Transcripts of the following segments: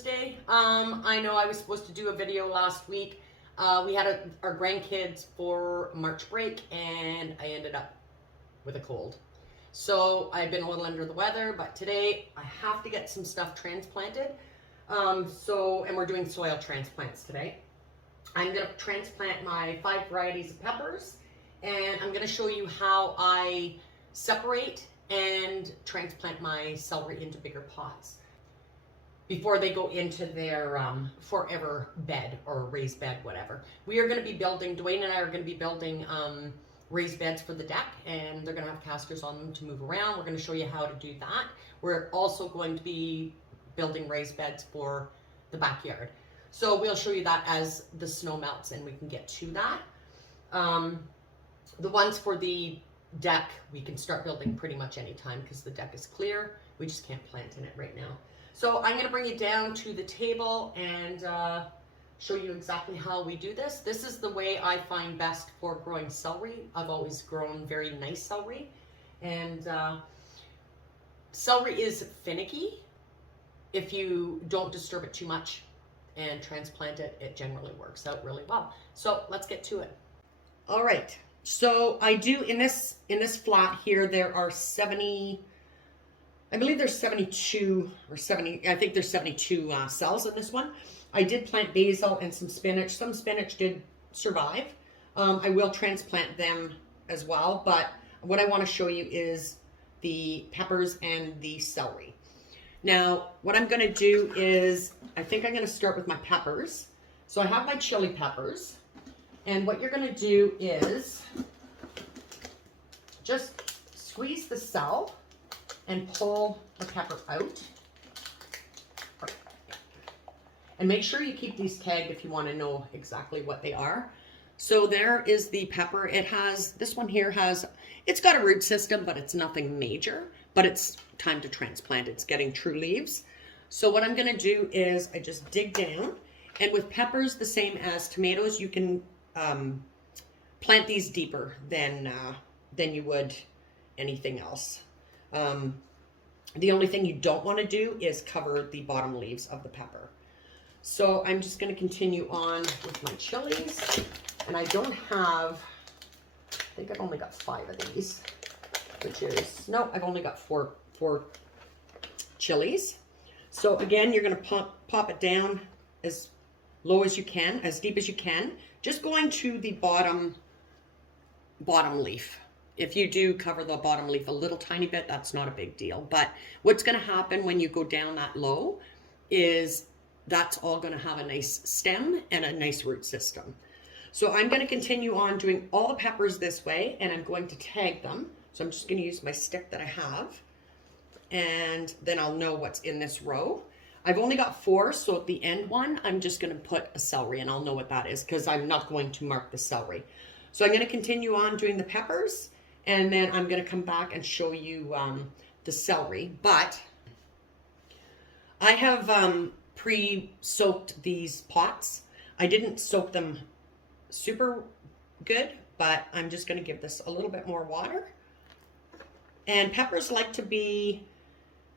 Thursday. I know I was supposed to do a video last week. We had our grandkids for March break and I ended up with a cold. So I've been a little under the weather, but today I have to get some stuff transplanted. And we're doing soil transplants today. I'm gonna transplant my 5 varieties of peppers, and I'm gonna show you how I separate and transplant my celery into bigger pots before they go into their forever bed or raised bed, whatever. We are gonna be building, Dwayne and I are gonna be building raised beds for the deck, and they're gonna have casters on them to move around. We're gonna show you how to do that. We're also going to be building raised beds for the backyard. So we'll show you that as the snow melts and we can get to that. The ones for the deck, we can start building pretty much anytime because the deck is clear. We just can't plant in it right now. So I'm gonna bring you down to the table and show you exactly how we do this. This is the way I find best for growing celery. I've always grown very nice celery. And celery is finicky. If you don't disturb it too much and transplant it, it generally works out really well. So let's get to it. All right, so I do, in this flat here, there are 70, I believe there's 72 or 70, I think there's 72 cells in this one. I did plant basil and some spinach. Some spinach did survive. I will transplant them as well, but what I want to show you is the peppers and the celery. Now, what I'm going to do is, I think I'm going to start with my peppers. So I have my chili peppers, and what you're going to do is just squeeze the cell and pull the pepper out. And make sure you keep these tagged if you want to know exactly what they are. So there is the pepper. It has, this one here has, it's got a root system, but it's nothing major. But it's time to transplant. It's getting true leaves. So what I'm going to do is I just dig down, and with peppers, the same as tomatoes, you can plant these deeper than you would anything else. The only thing you don't want to do is cover the bottom leaves of the pepper. So I'm just going to continue on with my chilies, and I don't have, I think I've only got 5 of these. Which is, no, I've only got four chilies. So again, you're going to pop it down as low as you can, as deep as you can, just going to the bottom leaf. If you do cover the bottom leaf a little tiny bit, that's not a big deal. But what's going to happen when you go down that low is that's all going to have a nice stem and a nice root system. So I'm going to continue on doing all the peppers this way, and I'm going to tag them. So I'm just going to use my stick that I have, and then I'll know what's in this row. I've only got 4, so at the end one, I'm just going to put a celery, and I'll know what that is because I'm not going to mark the celery. So I'm going to continue on doing the peppers, and then I'm going to come back and show you the celery. But I have pre-soaked these pots. I didn't soak them super good, but I'm just going to give this a little bit more water. And peppers like to be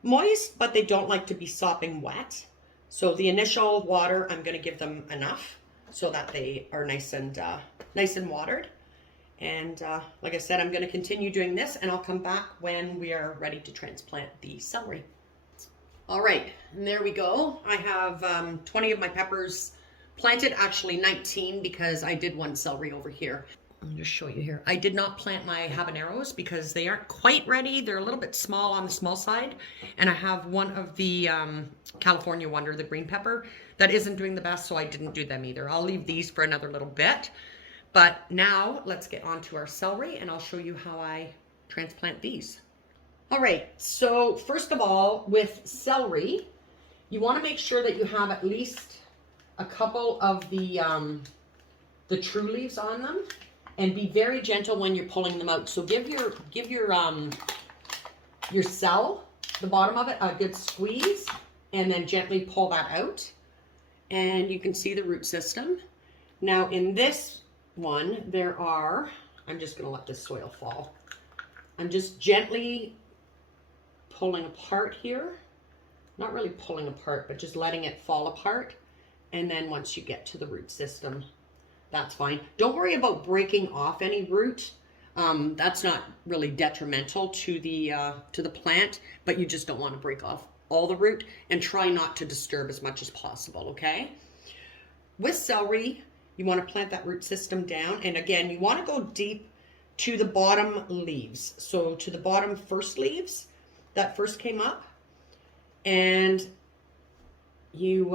moist, but they don't like to be sopping wet. So the initial water, I'm going to give them enough so that they are nice and watered. And like I said, I'm going to continue doing this, and I'll come back when we are ready to transplant the celery. All right, and there we go. I have 20 of my peppers planted, actually 19 because I did one celery over here. I'll just show you here. I did not plant my habaneros because they aren't quite ready. They're a little bit small on the small side. And I have one of the California Wonder, the green pepper, that isn't doing the best, so I didn't do them either. I'll leave these for another little bit. But now let's get on to our celery, and I'll show you how I transplant these. All right, so first of all, with celery, you want to make sure that you have at least a couple of the true leaves on them. And be very gentle when you're pulling them out. So give your cell, the bottom of it, a good squeeze, and then gently pull that out. And you can see the root system. Now in this one, there are, I'm just going to let this soil fall. I'm just gently pulling apart here not really pulling apart, but just letting it fall apart. And then once you get to the root system, that's fine. Don't worry about breaking off any root. That's not really detrimental to the plant, but you just don't want to break off all the root, and try not to disturb as much as possible, okay? With celery, you want to plant that root system down, and again, you want to go deep to the bottom leaves. So to the bottom first leaves that first came up, and you,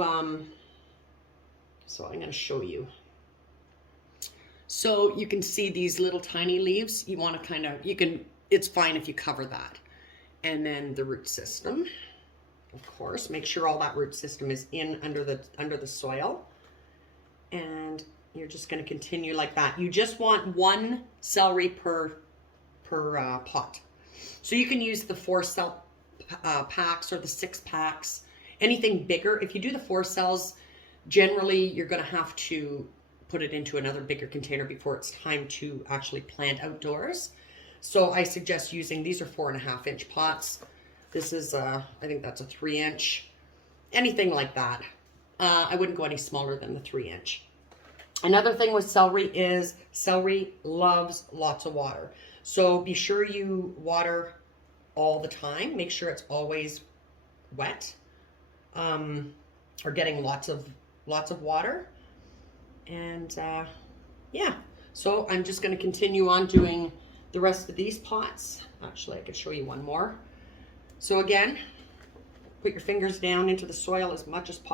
so I'm going to show you. So you can see these little tiny leaves. You want to kind of, it's fine if you cover that. And then the root system, of course, make sure all that root system is in under the soil. And you're just going to continue like that. You just want one celery per pot. So you can use the 4 cell packs or the 6 packs, anything bigger. If you do the 4 cells, generally you're going to have to put it into another bigger container before it's time to actually plant outdoors. So I suggest using, these are 4.5 inch pots. This is, I think that's a 3 inch, anything like that. I wouldn't go any smaller than the 3 inch. Another thing with celery is celery loves lots of water. So be sure you water all the time. Make sure it's always wet, or getting lots of water. And yeah, so I'm just going to continue on doing the rest of these pots. Actually, I could show you one more. So again, put your fingers down into the soil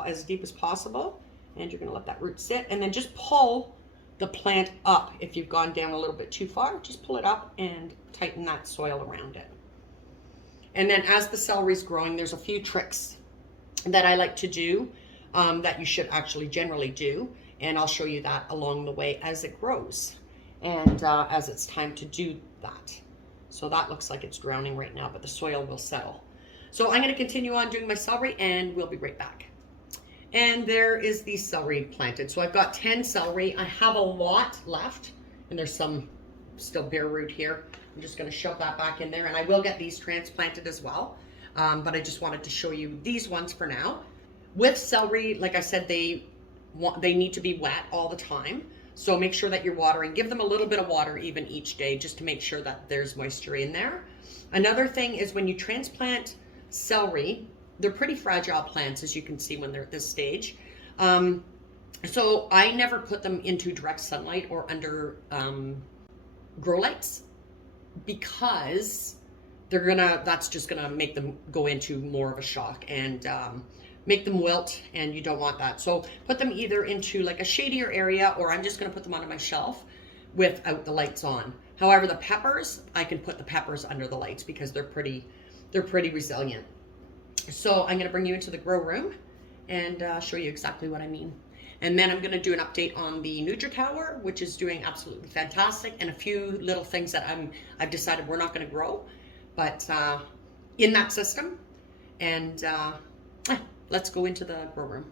as deep as possible, and you're going to let that root sit, and then just pull the plant up. If you've gone down a little bit too far, just pull it up and tighten that soil around it. And then as the celery's growing, there's a few tricks that I like to do that you should actually generally do, and I'll show you that along the way as it grows and as it's time to do that. So that looks like it's drowning right now, but the soil will settle. So I'm going to continue on doing my celery, and we'll be right back. And there is the celery planted. So I've got 10 celery. I have a lot left, and there's some still bare root here. I'm just going to shove that back in there, and I will get these transplanted as well. But I just wanted to show you these ones for now. With celery, like I said, they need to be wet all the time. So make sure that you're watering. Give them a little bit of water even each day, just to make sure that there's moisture in there. Another thing is when you transplant celery, they're pretty fragile plants, as you can see when they're at this stage. So I never put them into direct sunlight or under grow lights, because that's just gonna make them go into more of a shock and make them wilt, and you don't want that. So put them either into like a shadier area, or I'm just gonna put them onto my shelf without the lights on. However, the peppers, I can put the peppers under the lights because they're pretty resilient. So I'm gonna bring you into the grow room and show you exactly what I mean. And then I'm gonna do an update on the NUTRITOWER, which is doing absolutely fantastic, and a few little things that I've decided we're not gonna grow, but in that system. And let's go into the grow room.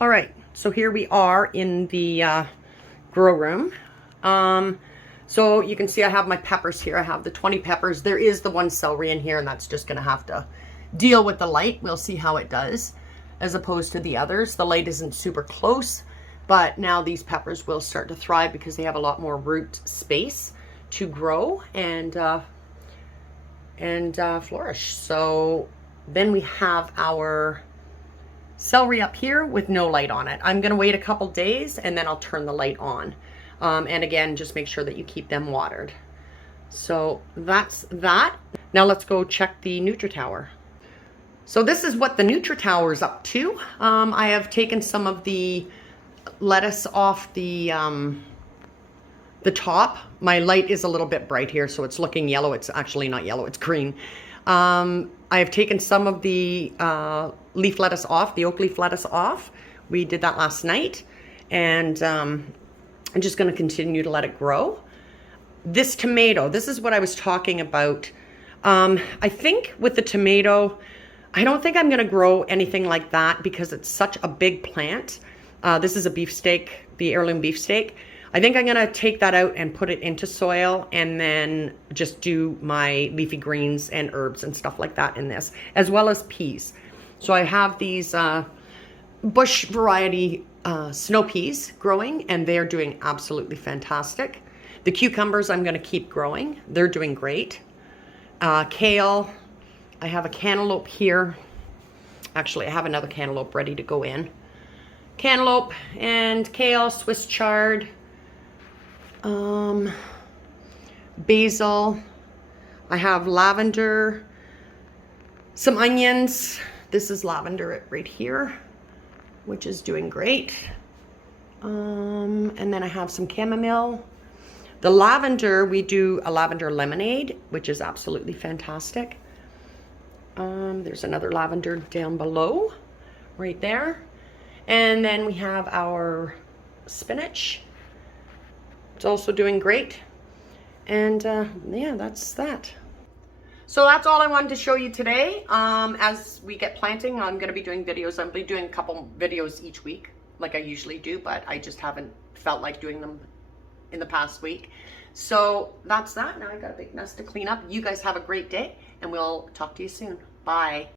All right, so here we are in the grow room. So you can see I have my peppers here. I have the 20 peppers. There is the 1 celery in here, and that's just gonna have to deal with the light. We'll see how it does as opposed to the others. The light isn't super close, but now these peppers will start to thrive because they have a lot more root space to grow and flourish. So then we have our celery up here with no light on it. I'm gonna wait a couple days and then I'll turn the light on. And again, just make sure that you keep them watered. So that's that. Now let's go check the NUTRITOWER. So this is what the NUTRITOWER is up to. I have taken some of the lettuce off the top. My light is a little bit bright here, so it's looking yellow. It's actually not yellow, it's green. I have taken some of the leaf lettuce off, the oak leaf lettuce off. We did that last night, and I'm just gonna continue to let it grow. This tomato, this is what I was talking about. I think with the tomato, I don't think I'm gonna grow anything like that because it's such a big plant. This is a beefsteak, the heirloom beefsteak. I think I'm gonna take that out and put it into soil and then just do my leafy greens and herbs and stuff like that in this, as well as peas. So I have these bush variety snow peas growing, and they're doing absolutely fantastic. The cucumbers I'm going to keep growing. They're doing great. Kale. I have a cantaloupe here. Actually, I have another cantaloupe ready to go in. Cantaloupe and kale, Swiss chard, basil. I have lavender, some onions. This is lavender right here, which is doing great. And then I have some chamomile. The lavender, we do a lavender lemonade, which is absolutely fantastic. There's another lavender down below, right there. And then we have our spinach. It's also doing great. And yeah, that's that. So that's all I wanted to show you today. As we get planting, I'm going to be doing videos. I'll be doing a couple videos each week, like I usually do, but I just haven't felt like doing them in the past week. So that's that. Now I got a big mess to clean up. You guys have a great day, and we'll talk to you soon. Bye.